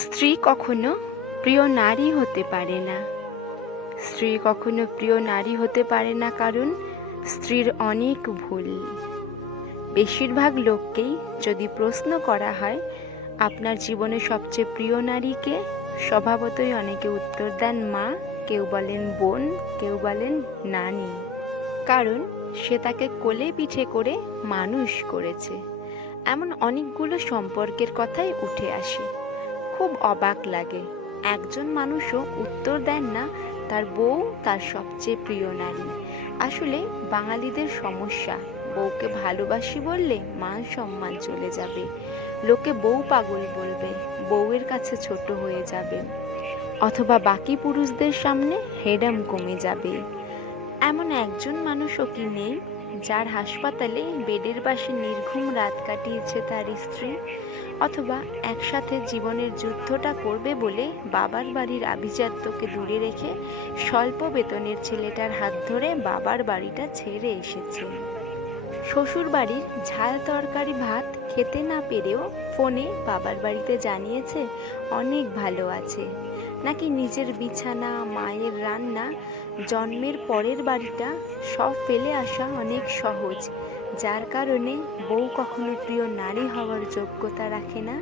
স্ত্রী কখনো প্রিয় নারী হতে পারে না। স্ত্রী কখনো প্রিয় নারী হতে পারে না, কারণ স্ত্রীর অনেক ভুল। বেশিরভাগ লোককেই যদি প্রশ্ন করা হয় আপনার জীবনে সবচেয়ে প্রিয় নারীকে, স্বভাবতই অনেকে উত্তর দেন মা, কেউ বলেন বোন, কেউ বলেন নানি। কারণ সে তাকে কোলে পিঠে করে মানুষ করেছে। এমন অনেকগুলো সম্পর্কের কথাই উঠে আসে। খুব অবাক লাগে, একজন মানুষও উত্তর দেন না তার বউ তার সবচেয়ে প্রিয় নারী। আসলে বাঙালিদের সমস্যা, বউকে ভালোবাসি বললে মান সম্মান চলে যাবে, লোকে বউ পাগল বলবে, বউয়ের কাছে ছোট হয়ে যাবে, অথবা বাকি পুরুষদের সামনে হেডাম কমে যাবে। এমন একজন মানুষও কি নেই যার হাসপাতালে বেডের পাশে নির্ঘুম রাত কাটিয়েছে তার স্ত্রী, অথবা একসাথে জীবনের যুদ্ধটা করবে বলে বাবার বাড়ির আভিজাত্যকে দূরে রেখে স্বল্প বেতনের ছেলেটার হাত ধরে বাবার বাড়িটা ছেড়ে এসেছে। শ্বশুর বাড়ির ঝাল তরকারি ভাত খেতে না পেরেও ফোনে বাবার বাড়িতে জানিয়েছে অনেক ভালো আছে, নাকি নিজের বিছানা, মায়ের রান্না, জন্মের পরের বাড়িটা সব ফেলে আসা অনেক সহজ, যার কারণে বউ কখনো প্রিয় নারী হওয়ার যোগ্যতা রাখে না।